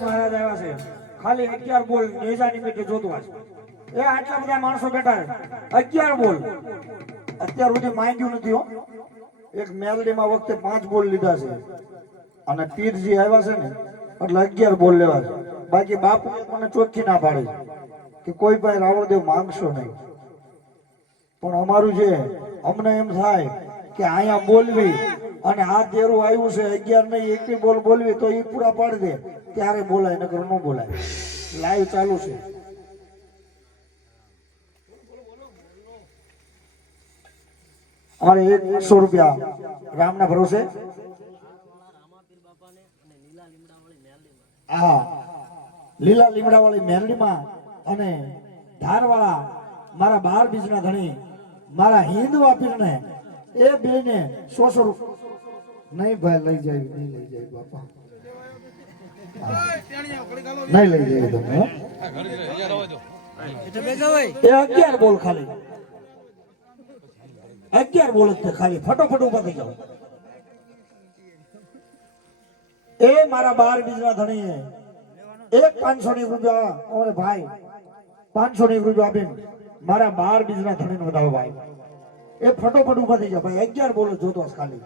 મહારાજ આવ્યા છે ખાલી 11 બોલ નેજાની મીટે જોતવા છે એ આટલા બધા માણસો બેઠા છે 11 બોલ અત્યાર સુધી માંગ્યું નથી હો એક મેલડીમાં વખતે 5 બોલ લીધા છે અને પીરજી આવ્યા છે ને એટલે 11 બોલ લેવા છે બાકી બાપુ મને ચોખ્ખી ના પાડે કે કોઈ ભાઈ રાવણદેવ માંગશો નહીં પણ અમારું છે અમને એમ થાય કે અહીંયા બોલવી અને આ તેરું આવ્યું છે 11 નહીં 21 બોલ બોલવી તો એ પૂરા પાડી દે ત્યારે બોલાય નકર ન બોલાય લાઈવ ચાલુ છે અમારે 100 રૂપિયા રામના ભરોસે હા લીલા લીમડા વાળી મેરડીમાં અને ધારવાળા મારા 12 બીજના ધણી મારા હિન્દવા પીરને એ બેને 100 નહીં ભાઈ લઈ જાય નહીં લઈ જાય બાપા નહીં લઈ જાય તમે એ 11 બોલ ખાલી 11 બોલ જ ખાલી ફટોફટ ઉભા થઈ જાઓ એ મારા 12 બીજના ધણી એક 500 રૂપિયા ઓરે ભાઈ 500 રૂપિયા આપીને મારા 12 બીજના ધણીને વધાવો ભાઈ એ ફટોફટ ઉભા થઈ જાઓ ભાઈ 11 બોલ જોતો ખાલી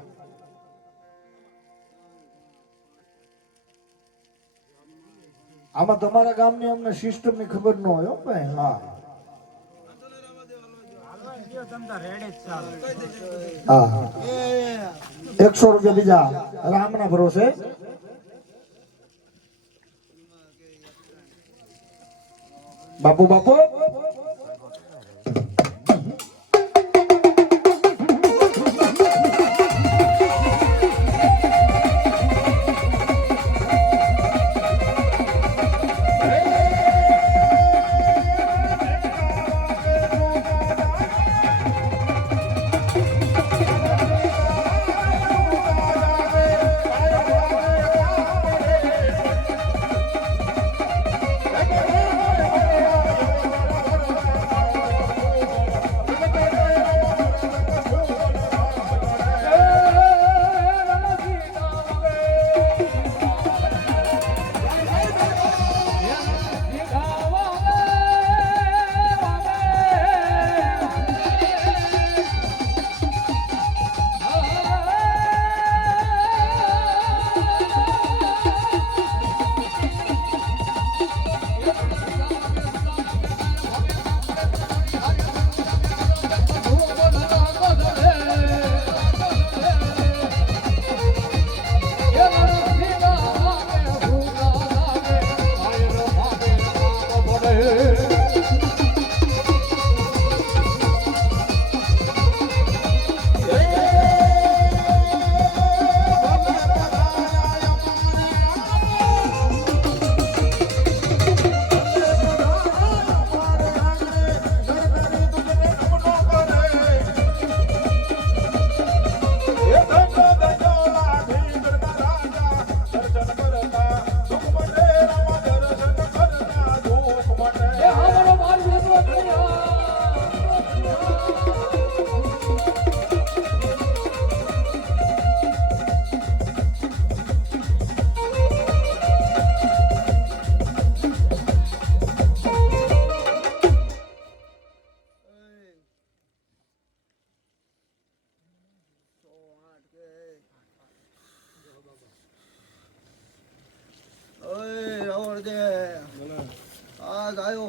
આમાં તમારા ગામની અમને સિસ્ટમ ની ખબર ન હોય ભાઈ હા હા 100 રૂપિયા બીજા રામના ભરોસે બાપુ બાપુ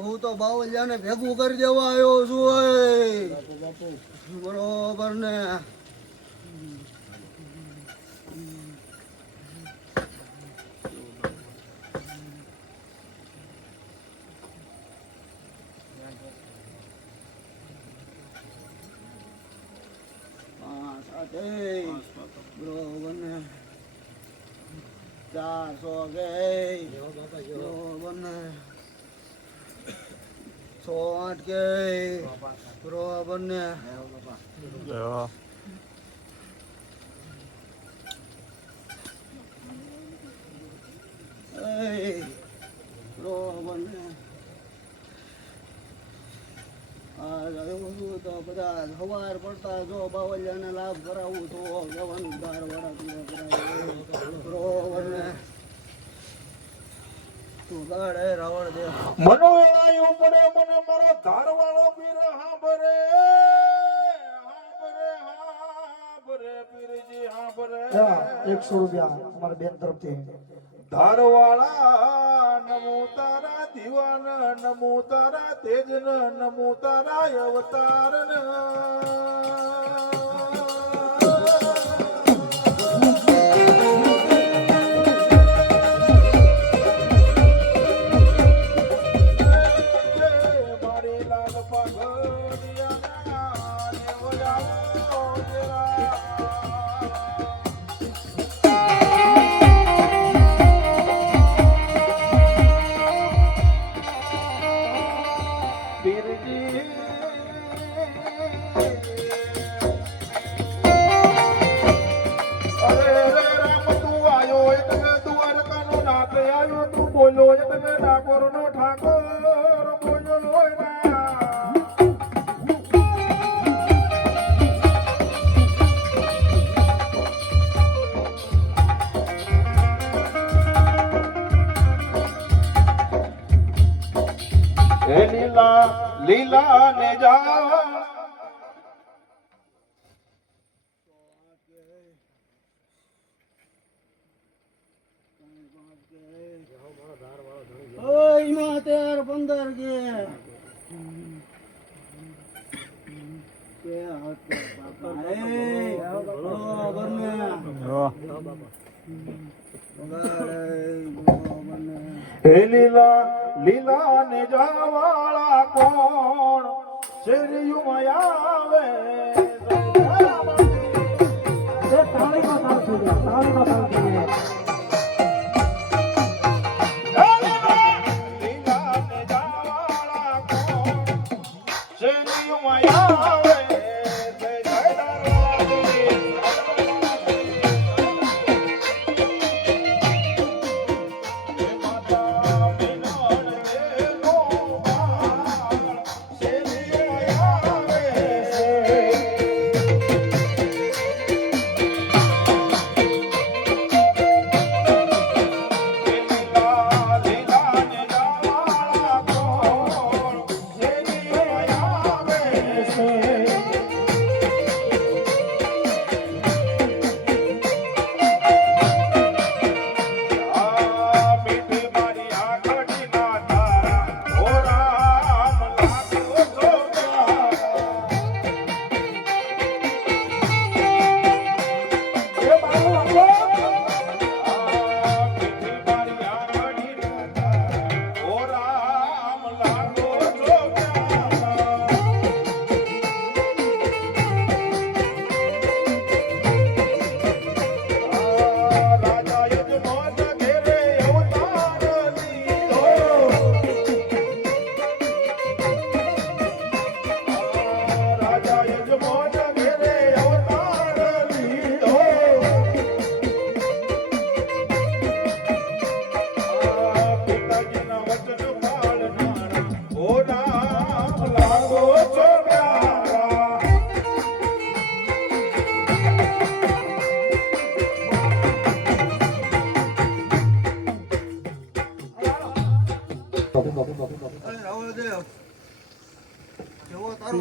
હું તો બાવલિયાને ભેગું કરી દેવા આવ્યો છું બરોબર ને બરોબર ને 400 કે બને 108 કે બને તો બધા સવાર પડતા જો બાવલિયાને લાભ કરાવું તો જવાનું ધાર વાળા તું ગાડે રાવણ દે મનો વેળાયું પડે મને મારો ધારવાળો પીર હાંભરે પીરજી હાંભરે 100 રૂપિયા અમારા બેન તરફથી ધારવાળા નમો તારા દીવાન નમો તારા તેજન નમો તારા અવતારન મારી લાલ પાઘડિયા ને વજાવો જરા બોલો તમે ઠાકોર નો ઠાકોર બોલો લીલા લીલા ને જા એમાં 13-15 હે લીલા લીલા ને જાવાળા કોણ શેરીયું આવે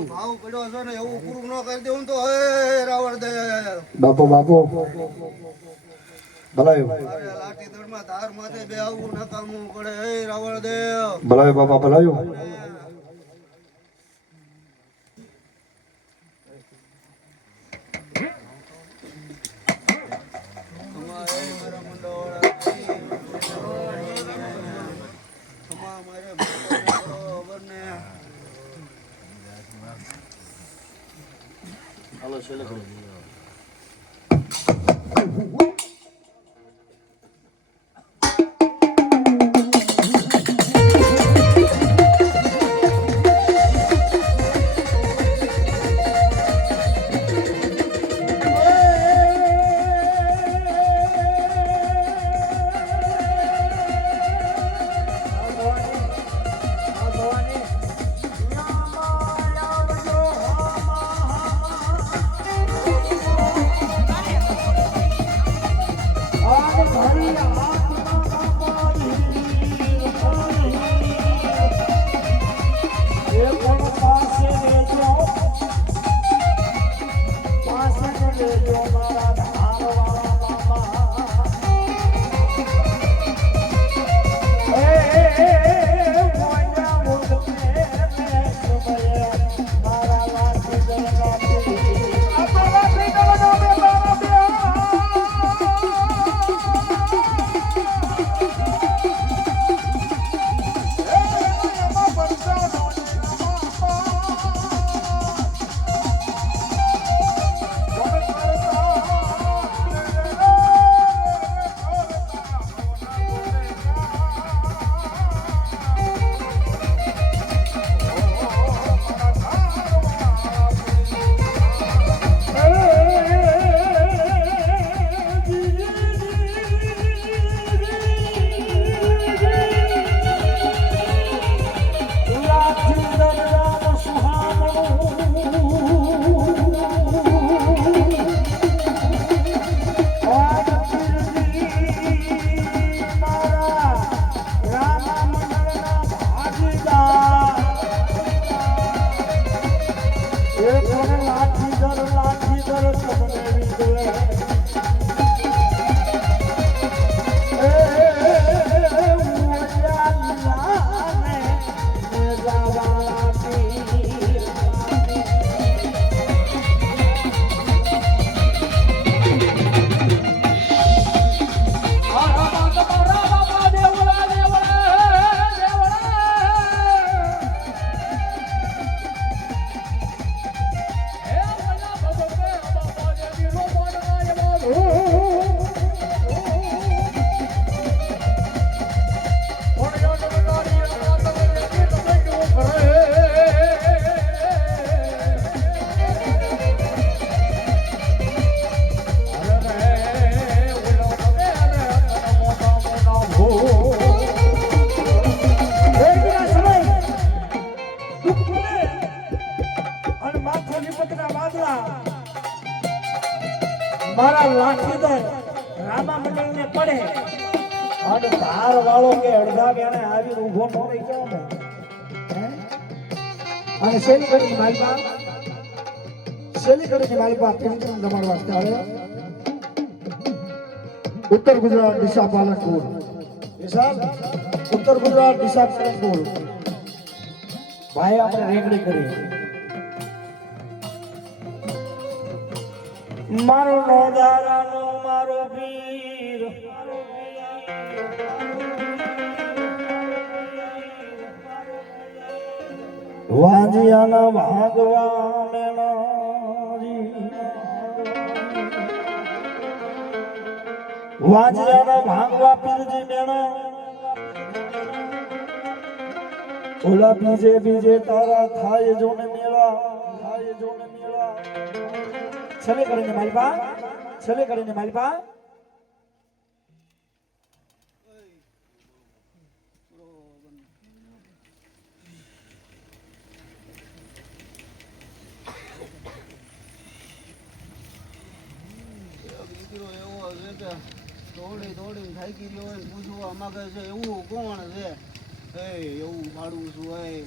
ભાવ પડ્યો છે ને એવું પૂરું ન કરી દેવું તો હે રાવણ દે બાપો બાપો ભલાયો લાઠી દળમાં ધાર માથે બે આવું નકામું પડે હે રાવણ દે ભલાયો બાપા ભલાયો હાલો છેલ્લે ઉત્તર રામા મંડળને પડે અને ધાર વાળો કે અડધા બેને આવીને ઊભો ન રહી જાવ ને હે? અને શેલી કરીને માલપા પિંજણ દમણ વાસ્તે આવે ઉત્તર ગુજરાત દિશા પાલનપુર ઉત્તર ગુજરાત દિશા પાલનપુર ભાઈ આપણે રેકડી કરી મારો નોંધારાનો મારો વીર વાંજિયાના ભાગવા મેણાજી વાંજિયાના ભાગવા પીરજી મેણા ઓલા બીજે બીજે તારા થાય જોને મેળા છલે કરીને માલપા દીકરો એવો છે કે દોડીને થાકી ગયો હોય ને પૂછવા માંગે છે એવું કોણ છે એવું ભાડું છું હોય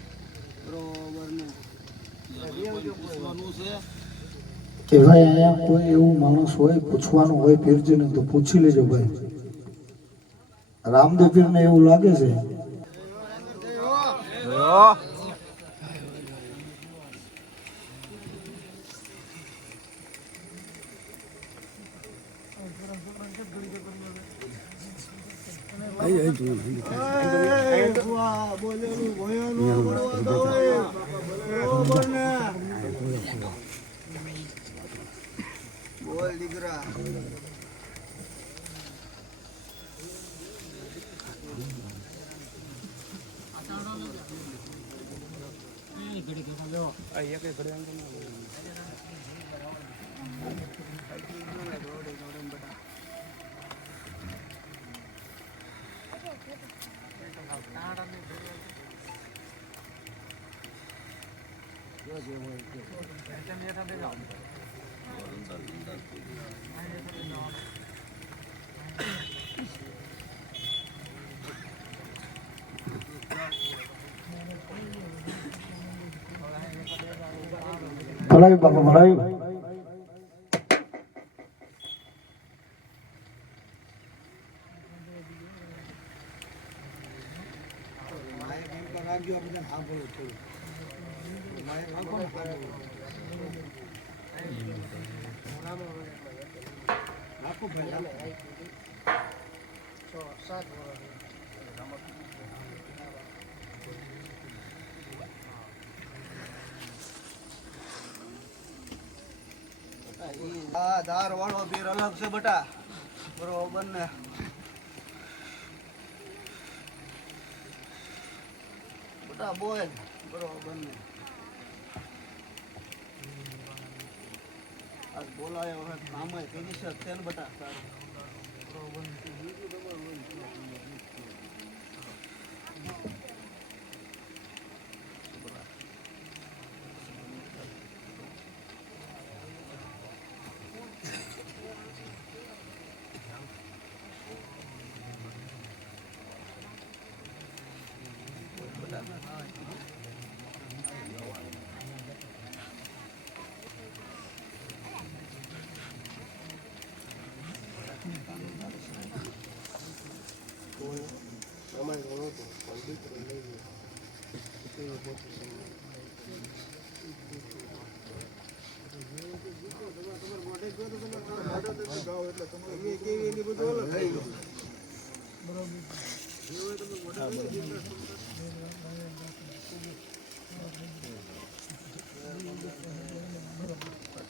બરોબર ને પૂછવાનું છે કે ભાઈ અહીંયા કોઈ એવું માણસ હોય પૂછવાનું હોય પીરજીને તો પૂછી લેજો ભાઈ રામદેવ પીરને એવું લાગે છે બોલ દીકરા ભલાયું બાપા ભલાયું આ ધાર વાળો પીર અલગ છે બટા બરોબર ને બટા બોલ બરોબર ને આજ બોલાયો હવે કામ કરી શકશે ને બટા બરોબર બરોબર